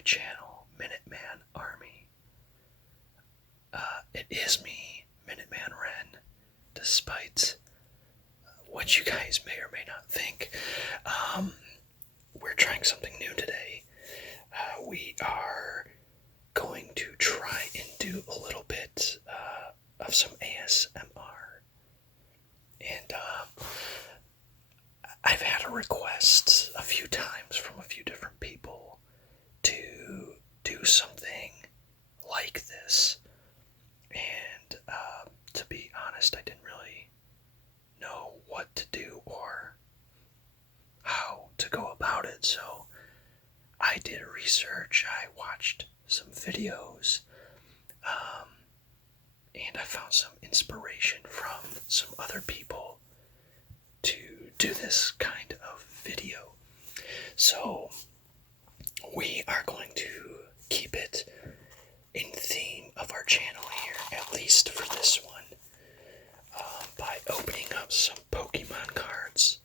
my channel, Minuteman Army. It is me, Minuteman Ren, despite what you guys may or may not think. We're trying something new today. We are going to try and do a little bit of some ASMR. And I've had a request a few times from a few different people to do something like this. And to be honest, I didn't really know what to do or how to go about it. So I did research, I watched some videos, and I found some inspiration from some other people to do this kind of video. So we are going to keep it in theme of our channel here, at least for this one, by opening up some Pokemon cards,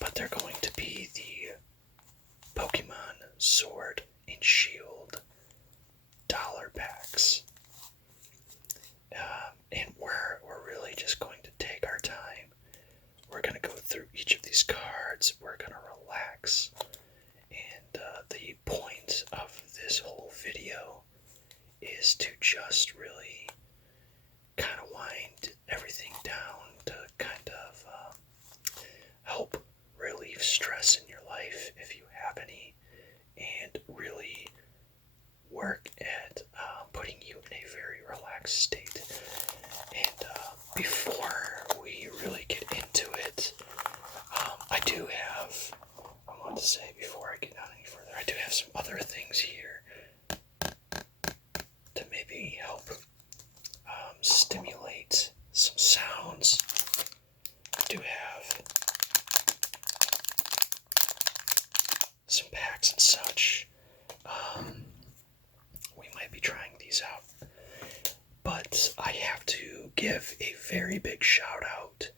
but they're going to be the Pokemon Sword and Shield dollar packs. And we're really just going to take our time. We're going to go through each of these cards. We're going to relax. And the point of this whole video is to just really kind of wind everything down to kind of help relieve stress in your life if you have any, and really work at putting you in a very relaxed state. And before we really get into it, I want to say before I get down any further, I do have some other things here to maybe help stimulate some sounds. I do have some packs and such. We might be trying these out. But I have to give a very big shout out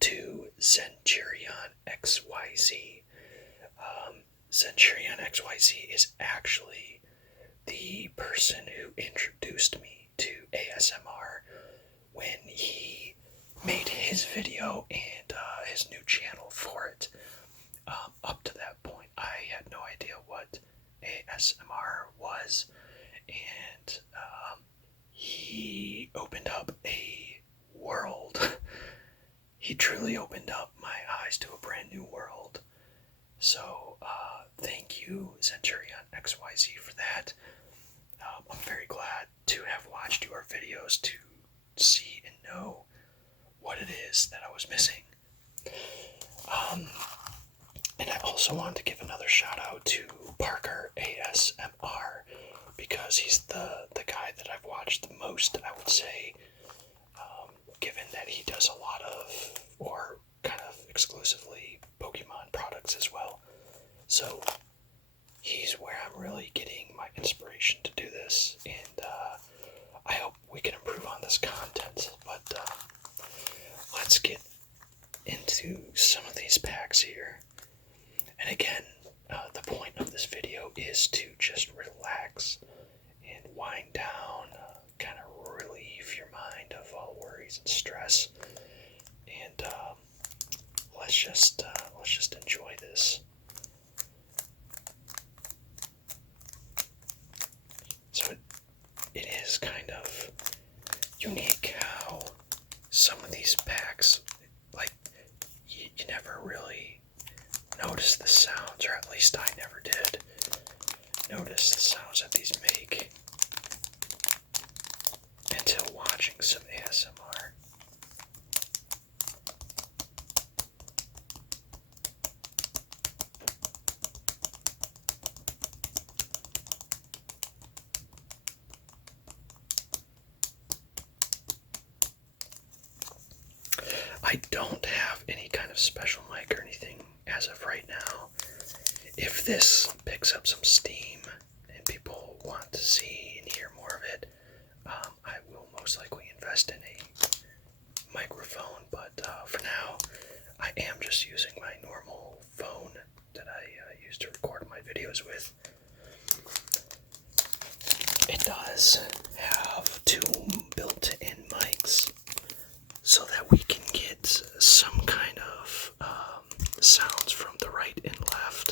to Centurion XYZ. Centurion XYZ is actually the person who introduced me to ASMR when he made his video and his new channel for it. Up to that point, I had no idea what ASMR was, and he opened up a world. He truly opened up my eyes to a brand new world. So, thank you, Centurion XYZ, for that. I'm very glad to have watched your videos to see and know what it is that I was missing. And I also want to give another shout out to Parker ASMR, because he's the guy that I've watched the most, I would say, given that he does a lot of, or kind of exclusively, Pokemon products as well. So he's where I'm really getting my inspiration to do this, and I hope we can improve on this content. But let's get into some of these packs here. And again, the point of this video is to just relax and wind down, kind of relieve your mind of all worries and stress, and let's just enjoy this. So it is kind of unique how some of these packs, like, you never really notice the sounds, or at least I never did notice the sounds that these make until watching some ASMR. I don't have any kind of special mic or anything as of right now. If this picks up some steam and people want to see and hear more of it, I will most likely invest in a microphone, but for now, I am just using my normal phone that I use to record my videos with. does have two built-in mics so that we can get some kind of sounds from the right and left,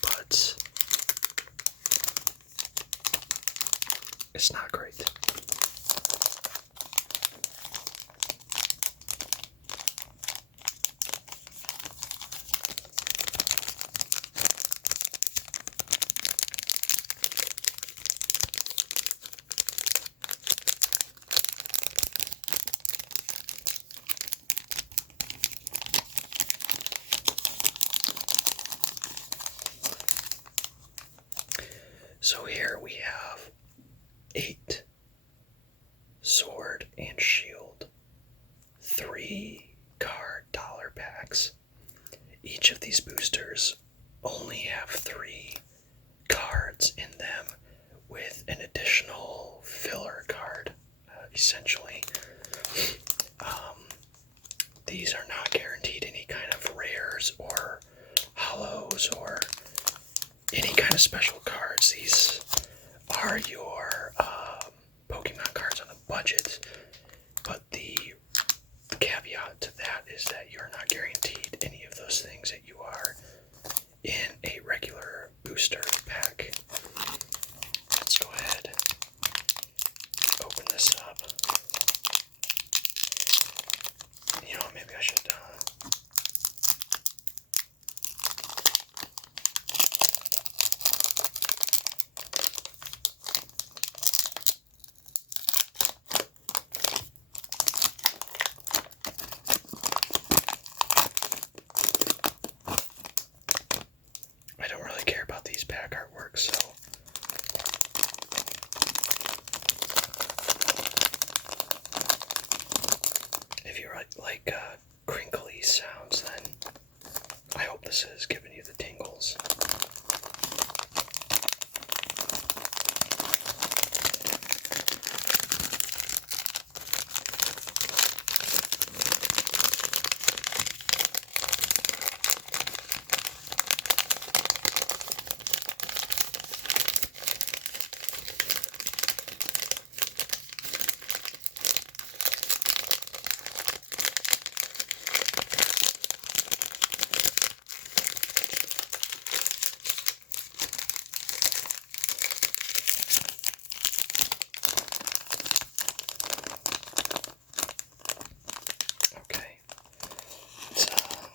but it's not great. So here we have 8 Sword and Shield 3-card dollar packs. Each of these boosters only have 3 cards in them with an additional filler card, essentially. These are not guaranteed any kind of rares or hollows or any kind of special cards. These are your Pokemon cards on a budget, but the caveat to that is that you're not guaranteed any of those things that you are in a regular booster pack. Let's go ahead, open this up. You know, maybe I should I don't really care about these pack artworks, so if you like crinkly sounds, then I hope this is giving you the tingles.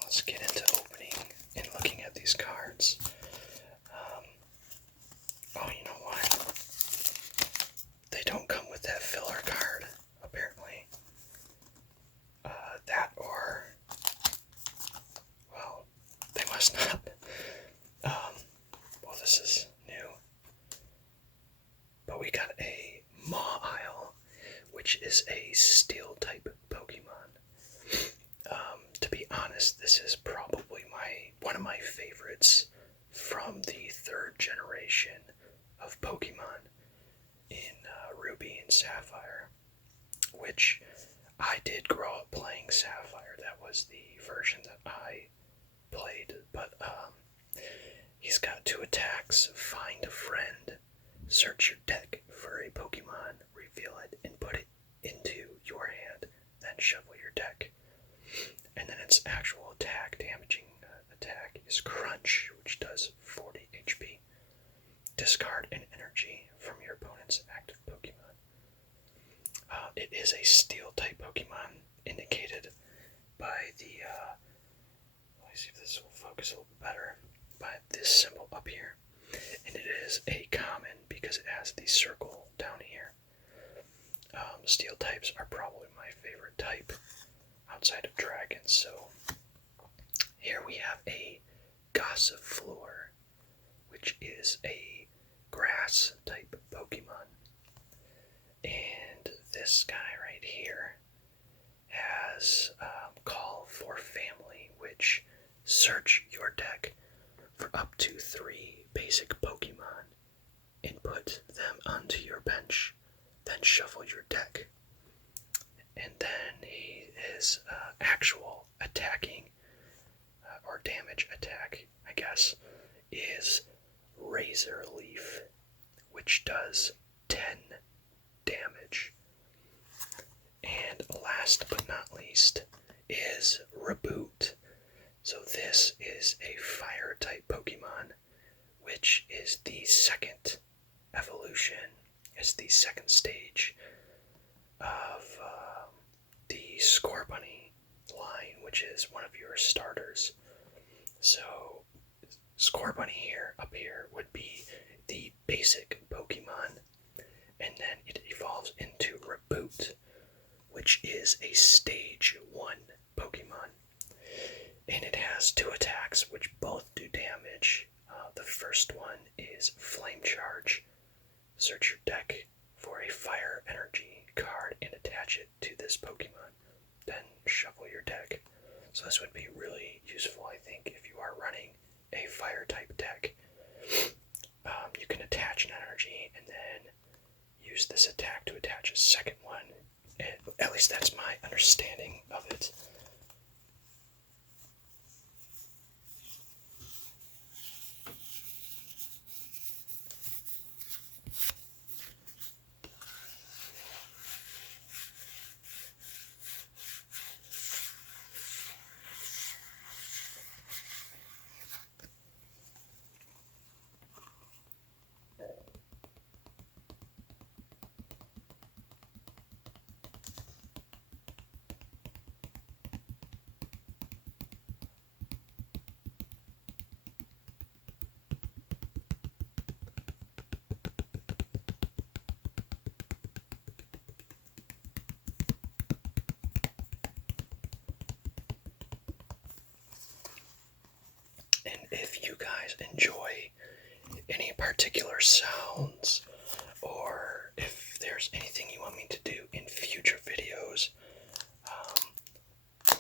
Let's get into opening and looking at these cards. Oh, you know what? They don't come with that filler card, apparently. That or, well, they must not. Well, this is new. But we got a Maw-Isle, which is a steel-type Pokemon. To be honest, this is probably one of my favorites from the 3rd generation of Pokemon in Ruby and Sapphire, which I did grow up playing Sapphire. That was the version that I played, but he's got 2 attacks: find a friend, search your deck for a Pokemon, reveal it, and put it into your hand, then shuffle your deck. And then its actual attack, damaging attack, is Crunch, which does 40 HP. Discard an energy from your opponent's active Pokemon. It is a Steel-type Pokemon, indicated by the, let me see if this will focus a little bit better, by this symbol up here. And it is a common because it has the circle down here. Steel types are probably my favorite type outside of dragons, so here we have a Gossifleur, which is a grass type Pokemon. And this guy right here has Call for Family, which search your deck for up to 3 basic Pokemon and put them onto your bench, then shuffle your deck. And then his actual attacking or damage attack, I guess, is Razor Leaf, which does 10 is a fire-type Pokemon, which is the second evolution, is the second stage of the Scorbunny line, which is one of your starters. So, Scorbunny here, up here, would be the basic Pokemon, and then it evolves into Reboot, which is a Stage 1 Pokemon. And it has 2 attacks, which both do damage. The first one is Flame Charge. Search your deck for a Fire Energy card and attach it to this Pokemon. Then shuffle your deck. So this would be really useful, I think, if you are running a Fire-type deck. You can attach an energy and then use this attack to attach a second one. At least that's my understanding of it. And if you guys enjoy any particular sounds, or if there's anything you want me to do in future videos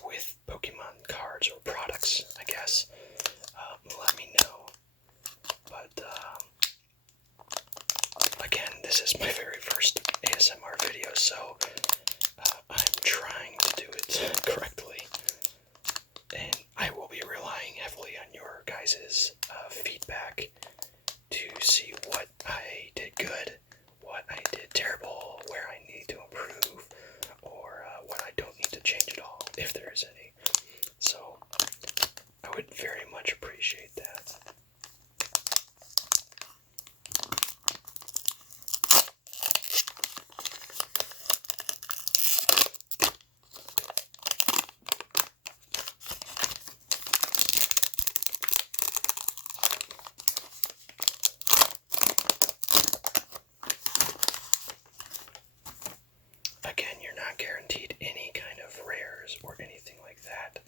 with Pokemon cards or products, I guess, let me know. But again, this is my very first ASMR video, so I'm trying to do it correctly. And I will be relying heavily on your guys' feedback to see what I did good, what I did terrible, where I need to improve, or what I don't need to change at all, if there is any. So, I would very much appreciate that. Again, you're not guaranteed any kind of rares or anything like that.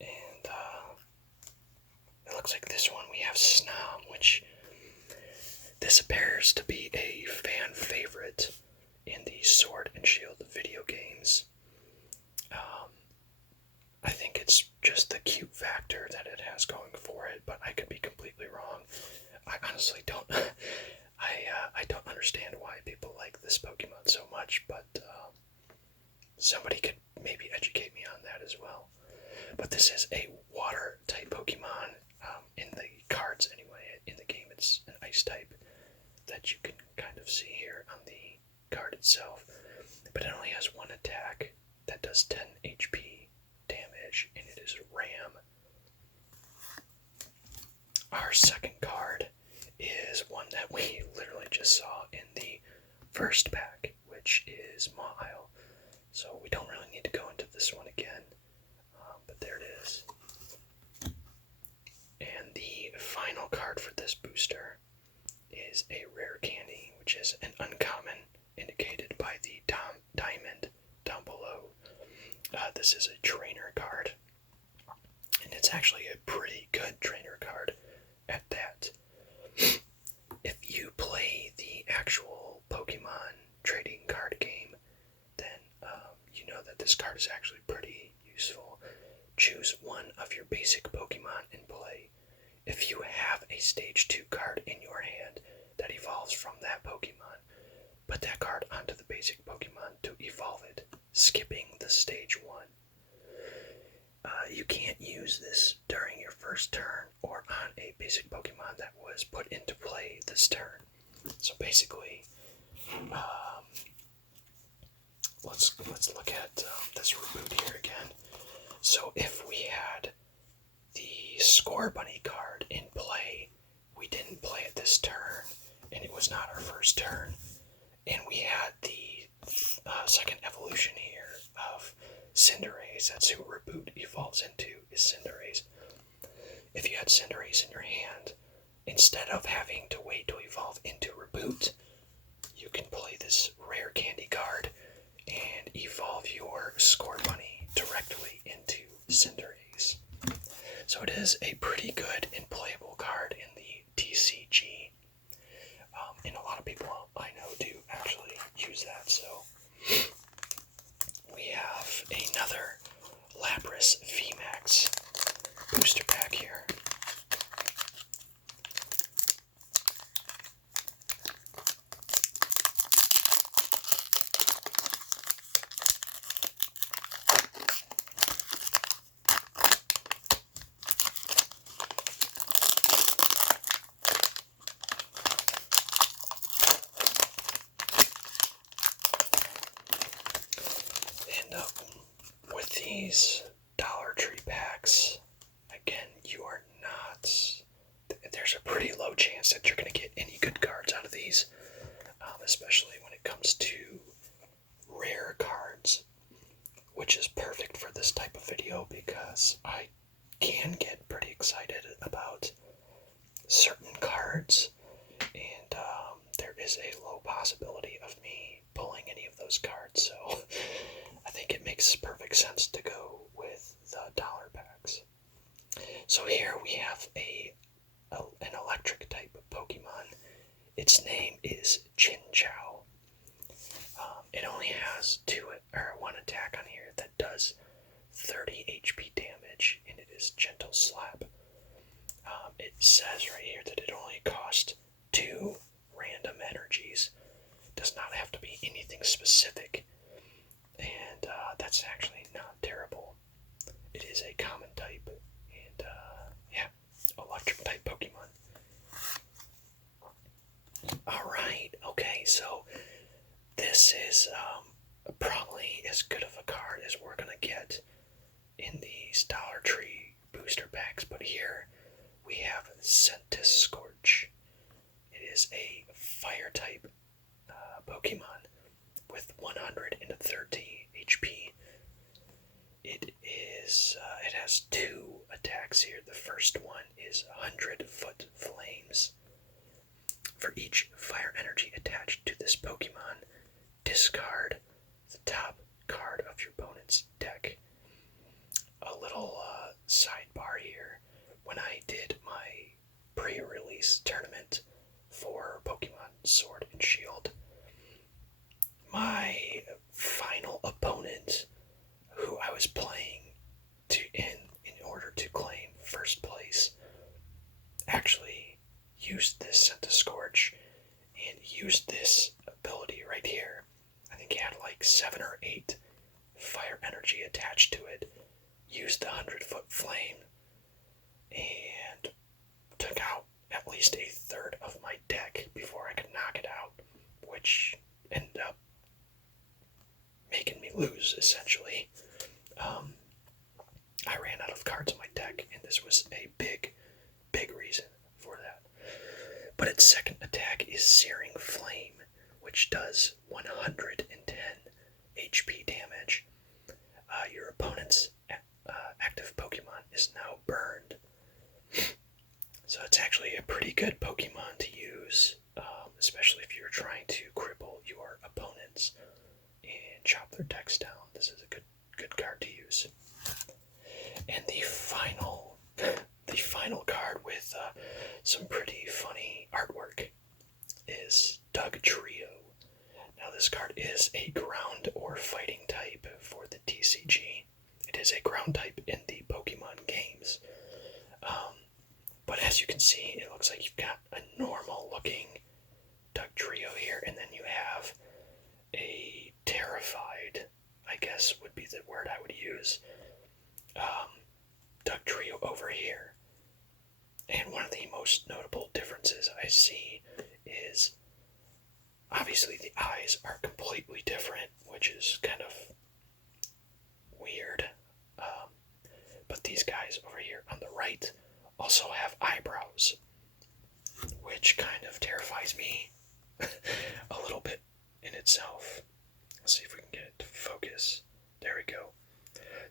And it looks like this one we have Snom, which this appears to be a fan favorite in the Sword and Shield video games. I think it's just the cute factor that it has going for it, but I could be completely wrong. I honestly don't. I don't understand why people like this Pokemon so much, but somebody could maybe educate me on that as well. But this is a water type Pokemon. In the cards anyway, in the game it's an ice type that you can kind of see here on the card itself. But it only has 1 attack that does 10 HP damage, and it is Ram. Our second card is one that we literally just saw in the first pack, which is Mawile. So we don't really need to go into this one again, but there it is. And the final card for this booster is a rare candy, which is an uncommon, indicated by the diamond down below. This is a trainer card, and it's actually a pretty good trainer card at that. If you play the actual Pokemon trading card game, then you know that this card is actually pretty useful. Choose one of your basic Pokemon and play. If you have a Stage 2 card in your hand that evolves from that Pokemon, put that card onto the basic Pokemon to evolve it, skipping the Stage 1. You can't use this during your first turn or on a basic Pokemon that was put into play this turn. So basically, let's look at this Reboot here again. So if we had Scorbunny card in play. We didn't play it this turn, and it was not our first turn. And we had the second evolution here of Cinderace. That's who Reboot evolves into, is Cinderace. If you had Cinderace in your hand, instead of having to wait to evolve into Reboot, you can play this rare candy card and evolve your Scorbunny directly into Cinderace. So it is a pretty good and playable card in the TCG. And a lot of people I know do actually use that. So we have another Lapras VMAX booster pack here. With these Dollar Tree packs, again, you are not. There's a pretty low chance that you're going to get any good cards out of these, especially when it comes to rare cards, which is perfect for this type of video because I can get pretty excited about certain cards, and there is a low possibility of me pulling any of those cards, so I think it makes perfect sense to go with the dollar packs. So here we have an electric type of Pokemon. Its name is Chinchou. It only has one attack on here that does 30 HP damage, and it is Gentle Slap. It says right here that it only costs 2 random energies. Does not have to be anything specific, and that's actually not terrible. It is a common type, and yeah, electric type Pokemon. Alright, okay, so this is probably as good of a card as we're going to get in these Dollar Tree booster packs, but here we have Sentis Scorch. It is a fire type Pokemon with 130 HP. It has 2 attacks here. The first one is 100-foot flames. For each fire energy attached to this Pokemon, discard the top card of your opponent's deck. A little sidebar here. When I did my pre-release tournament for Pokemon Sword and Shield, my final opponent, who I was playing in order to claim first place, actually used this Sentis Scorch and used this ability right here. I think he had like 7 or 8 fire energy attached to it, used the 100-foot flame, and took out at least a third of my deck before I could knock it out, which ended up making me lose, essentially. I ran out of cards in my deck, and this was a big reason for that. But its second attack is Searing Flame, which does 110 HP damage. Your opponent's active Pokemon is now burned. So it's actually a pretty good Pokemon to use, especially if you're trying to cripple your opponents and chop their decks down. This is a good card to use. And the final card with some pretty funny artwork is Doug Trio. Now this card is a ground or fighting type for the TCG. It is a ground type in the Pokemon games. But as you can see, it looks like you've got a normal looking Doug Trio here, and then you have a terrified, I guess would be the word I would use, Doug Trio over here. And one of the most notable differences I see is obviously the eyes are completely different, which is kind of weird. But these guys over here on the right also have eyebrows, which kind of terrifies me a little bit in itself. Let's see if we can get it to focus. There we go.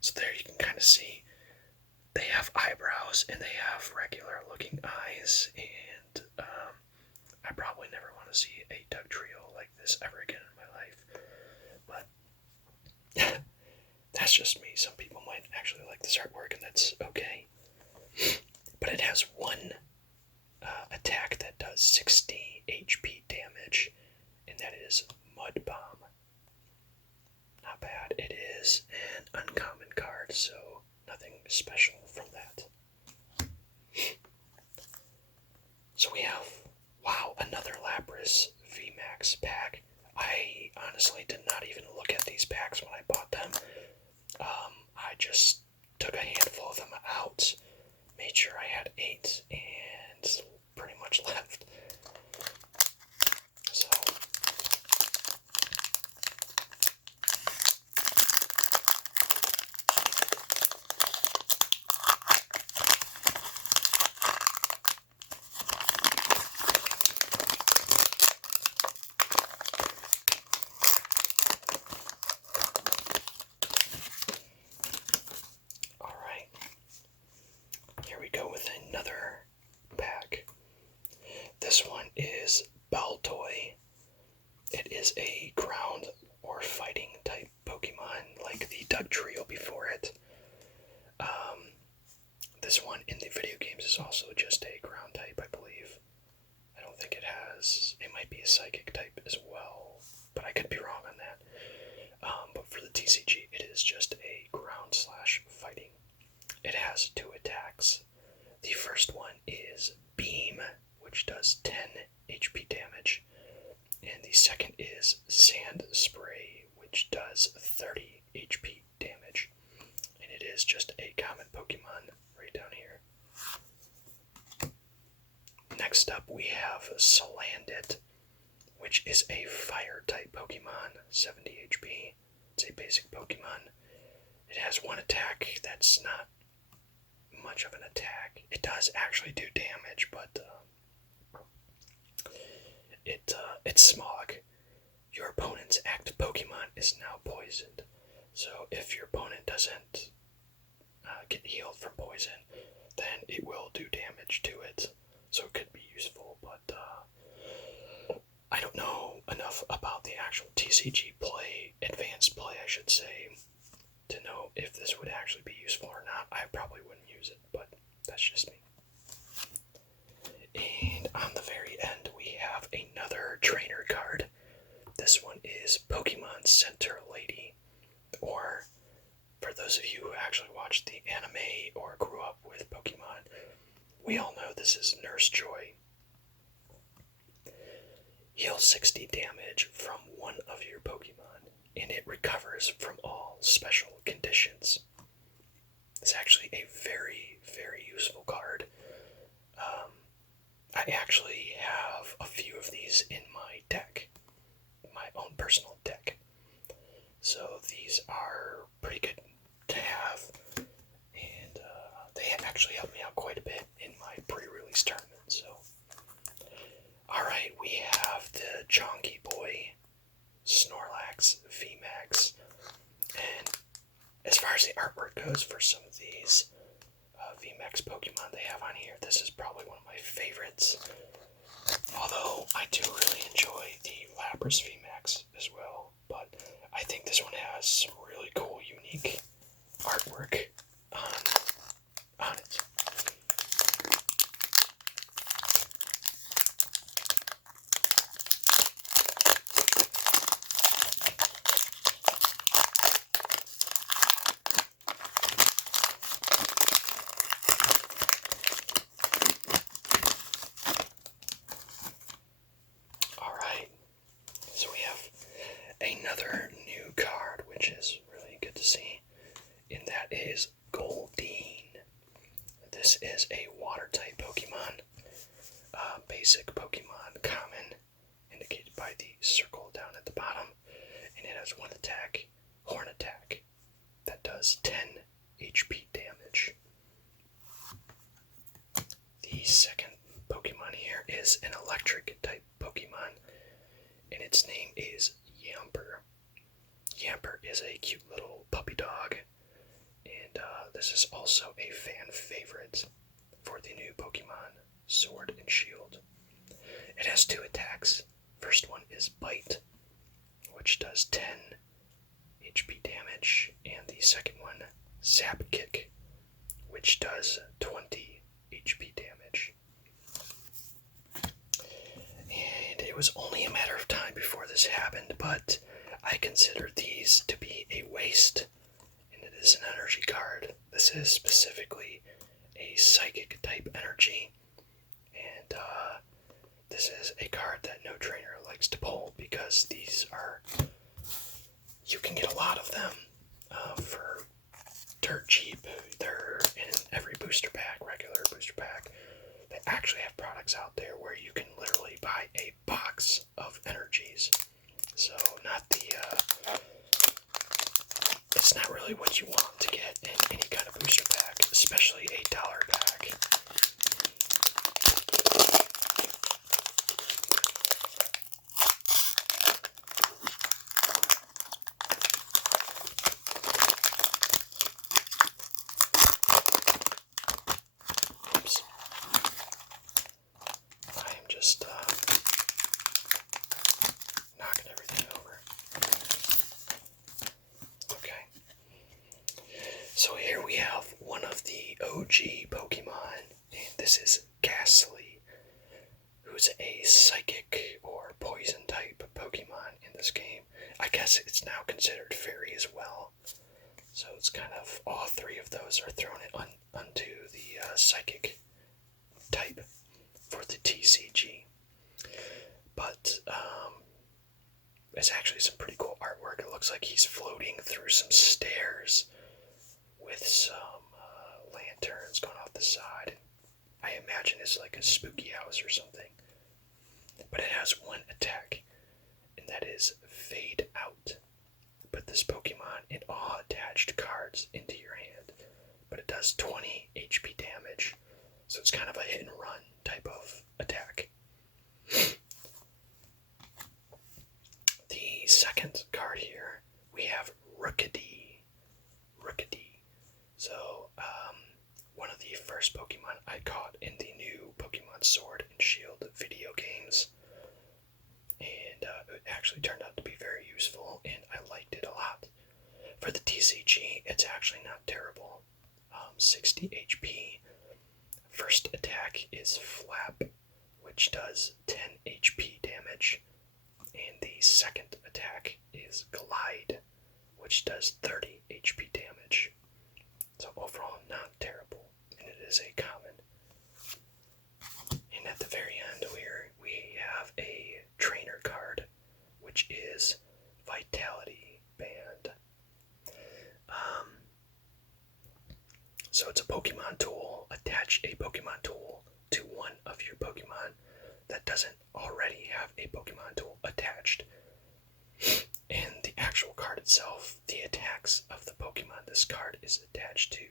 So there you can kind of see they have eyebrows and they have regular looking eyes, and I probably never want to see a Dugtrio like this ever again in my life. But that's just me. Some people might actually like this artwork, and that's okay. But it has one attack that does 60 HP damage, and that is Mud Bomb. Not bad. It is an uncommon card, so nothing special from that. So we have, wow, another Lapras VMAX pack. I honestly did not even look at these packs when I bought them. I just took a handful of them out, made sure I had 8, and pretty much left. So go with another pack. This one is Baltoy. It is a ground or fighting type Pokemon, like the Dugtrio before it. This one in the video games is also just a ground type, I believe. I don't think it has. It might be a psychic type as well, but I could be wrong on that. But for the TCG, it is just a ground/fighting. It has 2 attacks. The first one is Beam, which does 10 HP damage, and the second is Sand Spray, which does 30 HP damage, and it is just a common Pokemon right down here. Next up we have Salandit, which is a fire type Pokemon, 70 HP. It's a basic Pokemon. It has 1 attack that's not much of an attack. It does actually do damage, but it's Smog. Your opponent's active Pokemon is now poisoned. So if your opponent doesn't get healed from poison, then it will do damage to it. So it could be useful, but I don't know enough about the actual TCG play, advanced play I should say, to know if this would actually be useful or not. I probably wouldn't use it, but that's just me. And on the very end, we have another trainer card. This one is Pokemon Center Lady, or for those of you who actually watched the anime or grew up with Pokemon, we all know this is Nurse Joy. Heal 60 damage from one of your Pokemon, and it recovers from all special conditions. It's actually a very, very useful card. I actually have a few of these in my deck, my own personal deck. So these are pretty good to have, and they actually helped me out quite a bit in my pre-release tournament. So, alright, we have the Chonky Boy, Snorlax, VMAX, and as far as the artwork goes for some of these VMAX Pokemon they have on here, this is probably one of my favorites. Although I do really enjoy the Lapras VMAX as well, but I think this one has some really cool, unique artwork on it. Another new card, which is really good to see, and that is Goldeen. This is a water type Pokemon, basic Pokemon, common, indicated by the circle down at the bottom, and it has 1 attack, Horn Attack, that does 10 HP damage. The second Pokemon here is an electric type Pokemon, and its name is Yamper. Yamper is a cute little puppy dog, and this is also a fan favorite for the new Pokemon Sword and Shield. It has 2 attacks. First one is Bite, which does 10 HP damage, and the second one, Zap Kick, which does 20 HP damage. And it was only a matter of time before this happened, but I consider these to be a waste, and it is an energy card. This is specifically a psychic type energy, and this is a card that no trainer likes to pull because these are, you can get a lot of them for dirt cheap. They're in every booster pack, regular booster pack. They actually have products out there where you can literally buy a box of energies. So it's not really what you want to get in any kind of booster pack, especially a $1 pack. Oops. I am just knocking everything over. Okay. So here we have one of the OG Pokemon, and this is Ghastly, who's a psychic or poison type Pokemon in this game. I guess it's now considered fairy as well. So it's kind of all 3 of those are thrown onto the psychic type for the TCG. But it's actually some pretty cool artwork. It looks like he's floating through some stairs with some lanterns going off the side. I imagine it's like a spooky house or something. But it has 1 attack, and that is Fade Out. Put this Pokemon in all attached cards into your hand, but it does 20 HP damage, so it's kind of a hit and run type of attack. The second card here, we have Rookidee. So, one of the first Pokemon I caught in the new Pokemon Sword and Shield video games, and it actually turned out to be very useful, and I liked it a lot. For the TCG, it's actually not terrible. 60 HP. First attack is Flap, which does 10 HP damage, and the second attack is Glide, which does 30 HP damage. So overall, not terrible, and it is a common. And at the very end, we have a trainer card, which is Vitality Band. So it's a Pokemon tool. Attach a Pokemon tool to one of your Pokemon that doesn't already have a Pokemon tool attached. And the actual card itself, the attacks of the Pokemon this card is attached to,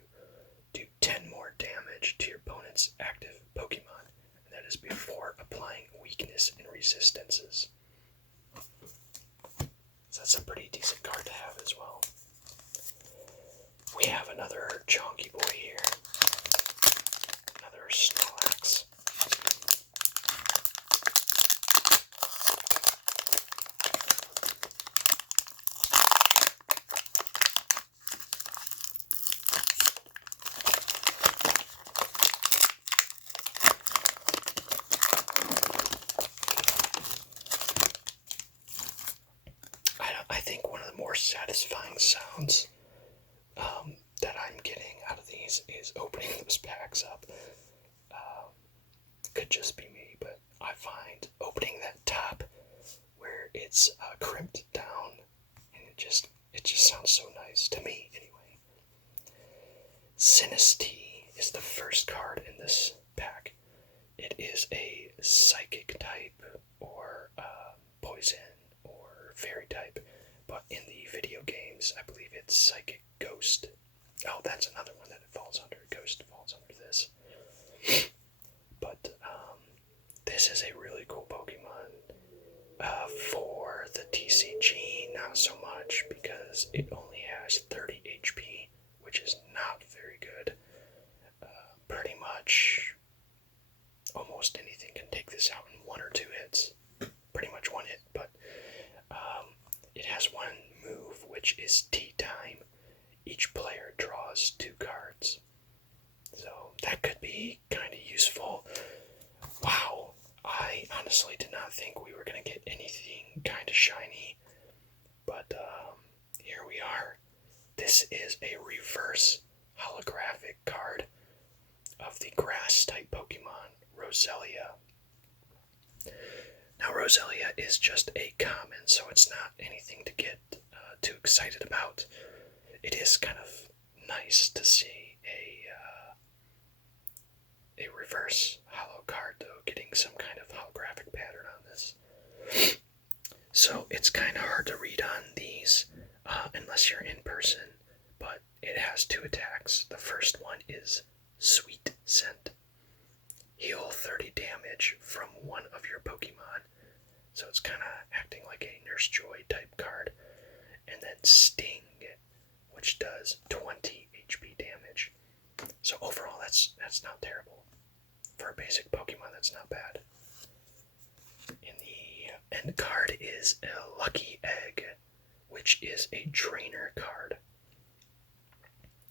do 10 more damage to your opponent's active Pokemon. And that is before applying weakness and resistances. So that's a pretty decent card to have as well. We have another chonky boy here. Another Snorlax. I think one of the more satisfying sounds that I'm getting out of these is opening those packs up. Could just be me, but I find opening that top where it's crimped down, and it just sounds so nice to me anyway. Sinistea is the first card in this pack. It is a psychic type or poison or fairy type, but in the video games, I believe it's psychic ghost. Oh, that's another one that it falls under. Ghost falls under this. But it only has 30 HP, which is not very good. Pretty much almost anything can take this out in 1 or 2 hits. Pretty much 1 hit, but it has one move, which is tea time. Each player draws 2 cards. So that could be kind of useful. Wow, I honestly did not think we were going to get anything kind of shiny, but here we are. This is a reverse holographic card of the grass-type Pokemon, Roselia. Now, Roselia is just a common, so it's not anything to get too excited about. It is kind of nice to see a reverse holo card, though, getting some kind of holographic pattern on this. So it's kind of hard to read on these unless you're in person, but it has 2 attacks. The first one is Sweet Scent. Heal 30 damage from one of your Pokemon. So it's kind of acting like a Nurse Joy type card. And then Sting, which does 20 HP damage. So overall, that's not terrible. For a basic Pokemon, that's not bad. And the end card is a Lucky Egg, which is a trainer card.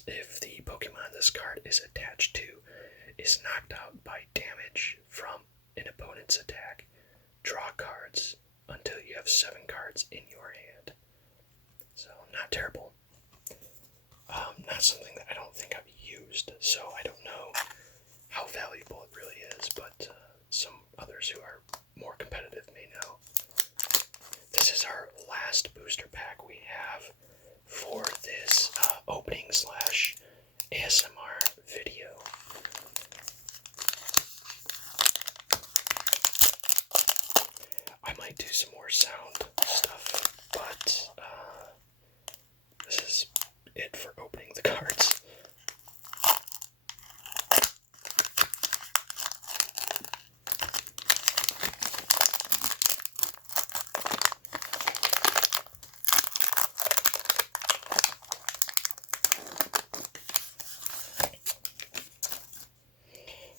If the Pokemon this card is attached to is knocked out by damage from an opponent's attack, draw cards until you have 7 cards in your hand. So, not terrible. Not something that I don't think I've used, so I don't know how valuable it really is, but some others who are more competitive may know. This is our last booster pack we have for this opening / ASMR video. I might do some more sound stuff, but this is it for opening the cards.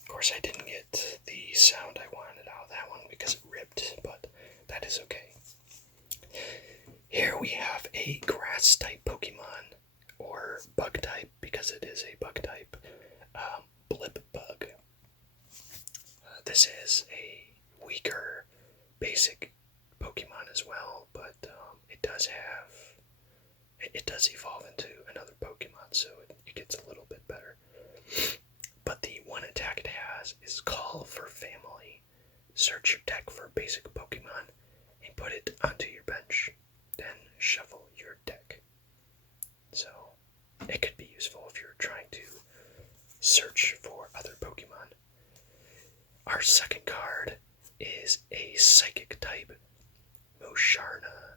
Of course, I didn't get the sound I wanted out of that one because it ripped, but that is okay. Here we have a grass-type Pokemon, or bug-type, because it is a bug-type, Blip Bug. This is a weaker, basic Pokemon as well, but it does evolve into another Pokemon, so it gets a little bit better. But the one attack it has is Call for Family. Search your deck for a basic Pokemon and put it onto your bench. Then shuffle your deck. So it could be useful if you're trying to search for other Pokemon. Our second card is a Psychic type, Musharna.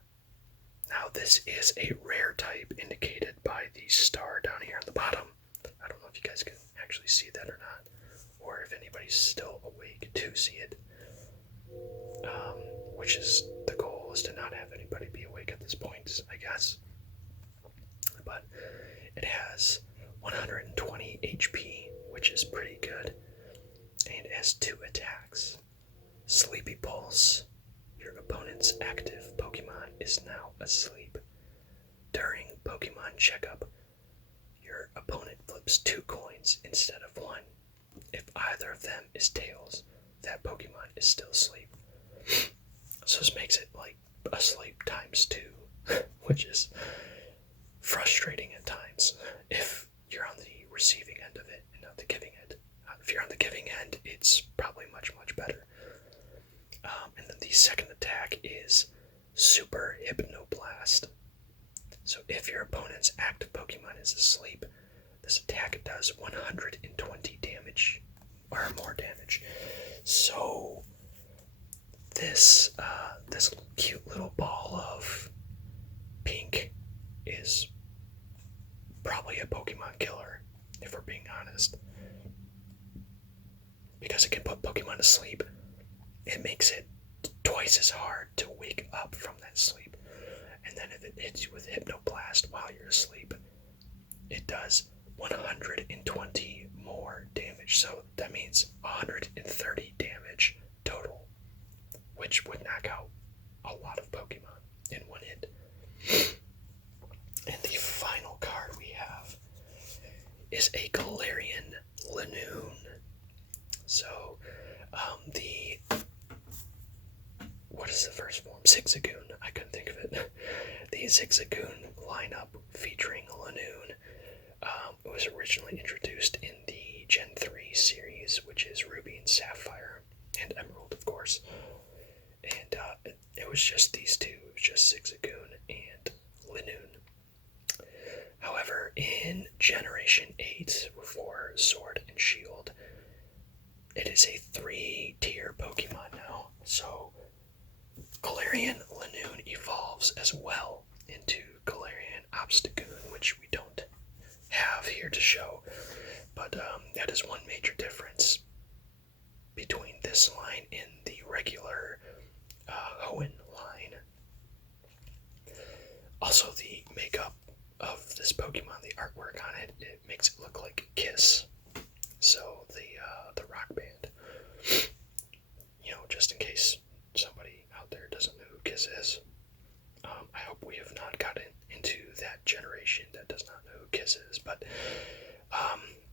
Now this is a rare type indicated by the star down here on the bottom. I don't know if you guys can actually see that or not, or if anybody's still awake to see it. Which is the goal, is to not have anybody be awake at this point, I guess. But it has 120 HP, which is pretty good, and it has 2 attacks. Sleepy Pulse. Your opponent's active Pokemon is now asleep. During Pokemon Checkup, your opponent flips 2 coins instead of 1. If either of them is tails, that Pokemon is still asleep. So this makes it like asleep times 2, which is frustrating at times if you're on the receiving end of it and not the giving end. If you're on the giving end, it's probably much, much better. And then the second attack is Super Hypnoblast. So if your opponent's active Pokemon is asleep, this attack does 120 damage, or more damage. So this cute little ball of pink is probably a Pokemon killer, if we're being honest. Because it can put Pokemon to sleep, it makes it twice as hard to wake up from that sleep. and then if it hits you with Hypnoblast while you're asleep, it does 120 more damage. So that means 130 damage total, which would knock out a lot of Pokemon in one hit. And the final card we have is a Galarian Lanoon. So, what is the first form? Zigzagoon. I couldn't think of it. The Zigzagoon lineup featuring Lanoon was originally introduced in the Gen 3 series, which is Ruby and Sapphire, and Emerald, of course. And it was just these two. It was just Zigzagoon and Lanoon. However, in Generation 8 for Sword and Shield, it is a 3-tier Pokemon now. So Galarian Lanoon evolves as well into Galarian Obstagoon, which we don't have here to show. But that is one major difference between this line and the regular Hoenn line. Also, the makeup of this Pokemon, the artwork on it, it makes it look like Kiss. So the rock band, just in case somebody out there doesn't know who Kiss is, I hope we have not gotten into that generation that does not know who Kiss is. But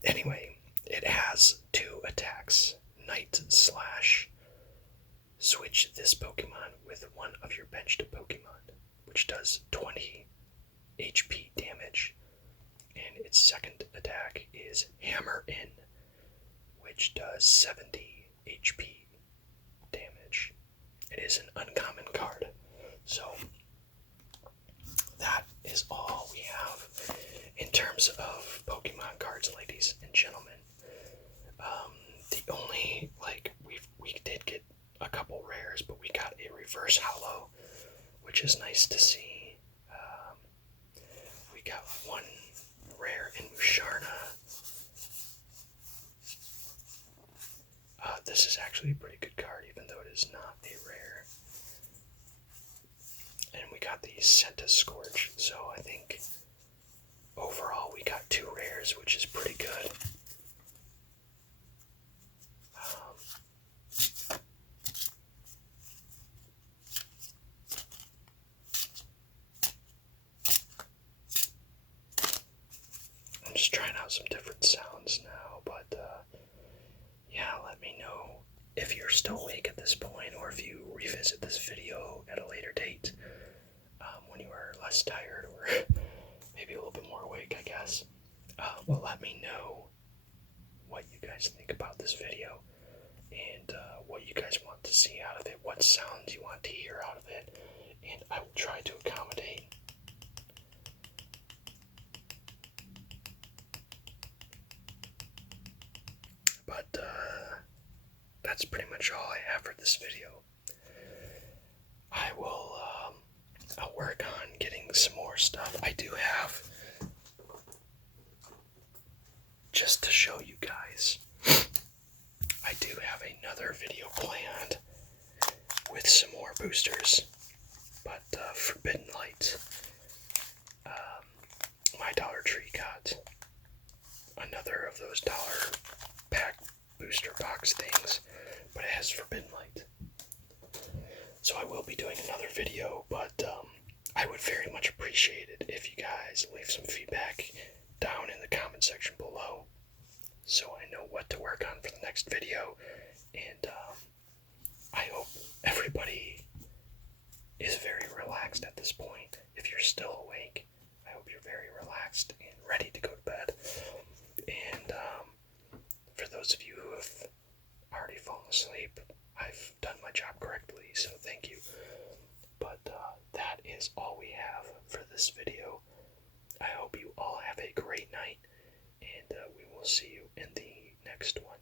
anyway, it has 2 attacks: Night Slash. Switch this Pokemon with one of your benched Pokemon, which does 20 HP damage. And its second attack is Hammer In, which does 70 HP damage. It is an uncommon card. So that is all we have in terms of Pokemon cards, ladies and gentlemen. The only, we did get a couple rares, but we got a reverse holo, which is nice to see. We got one rare in Musharna. This is actually a pretty good card, even though it is not a rare. And we got the Centiskorch, so I think overall we got 2 rares, which is pretty good. I'm just trying out some different sounds now, but yeah, let me know if you're still awake at this point, or if you revisit this video at a later date, when you are less tired, or maybe a little bit more awake, I guess. Well, let me know what you guys think about this video, and what you guys want to see out of it, what sounds you want to hear out of it, and I will try to accommodate. But that's pretty much all I have for this video. I will I'll work on getting some more stuff. I do have, just to show you guys, I do have another video planned with some more boosters. But Forbidden Light, my Dollar Tree got another of those dollar pack booster box things, but it has Forbidden Light. So I will be doing another video, but I would very much appreciate it if you guys leave some feedback down in the comment section below, so I know what to work on for the next video. And I hope everybody is very relaxed at this point. If you're still awake, I hope you're very relaxed and ready to go to bed. And for those of you who have already fallen asleep, I've done my job correctly, so thank you. But that is all we have for this video. I hope you all have a great night, and we will see you in the next one.